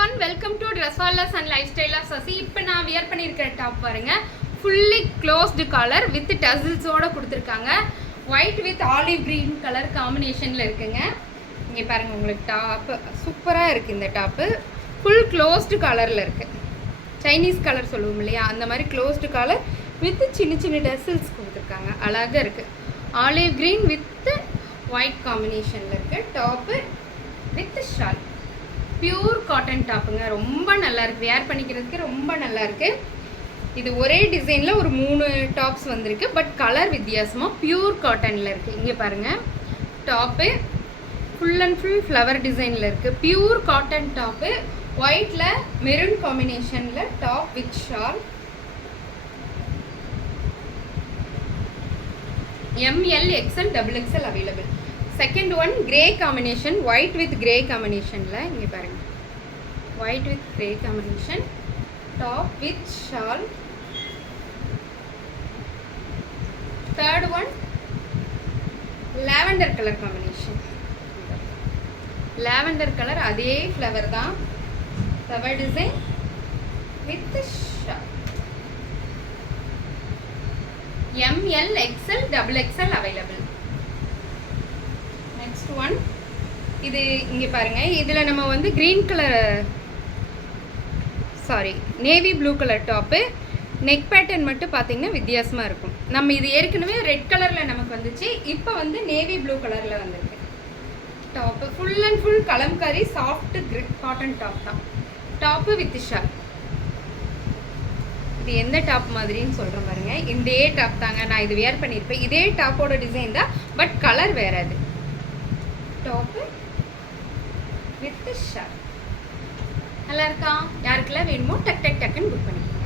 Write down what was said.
everyone, welcome to Dresswallers and Lifestyle of Sasi. இப்போ நான் wear பண்ணியிருக்கிற டாப் பாருங்க, ஃபுல்லி க்ளோஸ்டு காலர் வித் டசில்ஸோட கொடுத்துருக்காங்க. White with olive green colour காம்பினேஷனில் இருக்குங்க. இங்கே பாருங்கள், உங்களுக்கு டாப்பு சூப்பராக இருக்குது. இந்த டாப்பு ஃபுல் க்ளோஸ்டு கலரில் இருக்குது. சைனீஸ் கலர் சொல்லுவோம் இல்லையா, அந்த மாதிரி க்ளோஸ்டு கலர் வித் சின்ன சின்ன டசில்ஸ் கொடுத்துருக்காங்க. அழகாக இருக்குது. ஆலிவ் க்ரீன் வித் ஒயிட் காம்பினேஷனில் இருக்குது. Top with shawl, pure cotton டாப்புங்க. ரொம்ப நல்லா இருக்குது, வேர் பண்ணிக்கிறதுக்கு ரொம்ப நல்லா இருக்குது. இது ஒரே டிசைனில் ஒரு 3 டாப்ஸ் வந்திருக்கு, பட் கலர் வித்தியாசமாக பியூர் காட்டனில் இருக்குது. இங்கே பாருங்கள், top full and full flower டிசைனில் இருக்குது. பியூர் காட்டன் டாப்பு, ஒயிட்டில் மெரூன் காம்பினேஷனில் top with shawl. ML, XL, XXL available. Second one grey combination, white with grey காம்பினேஷனில். இங்கே பாருங்கள், white with grey combination, top with shawl. Third one lavender colour combination. Lavender colour, அதே flower தான், flower design with shawl. ML, XL, XXL available. Next one, இது இங்கே பாருங்கள், இதில் நம்ம வந்து green colour navy blue colour top. Neck pattern மட்டும் பார்த்தீங்கன்னா வித்தியாசமாக இருக்கும். நம்ம இது ஏற்கனவே ரெட் கலரில் நமக்கு வந்துச்சு, இப்போ வந்து நேவி ப்ளூ கலரில் வந்திருக்கு. Top full and full Kalamkari soft cotton top தான். Top with shawl. இது எந்த டாப் மாதிரின்னு சொல்கிறேன் பாருங்க, இதே டாப் தாங்க. நான் இது வேர் பண்ணியிருப்பேன். இதே டாப்போட டிசைன் தான், பட் கலர் வேறு. அது டாப்பு வித் ஷால். நல்லா இருக்கா? யாருக்கெல்லாம் வேணுமோ டக்குன்னு புக் பண்ணிக்கலாம்.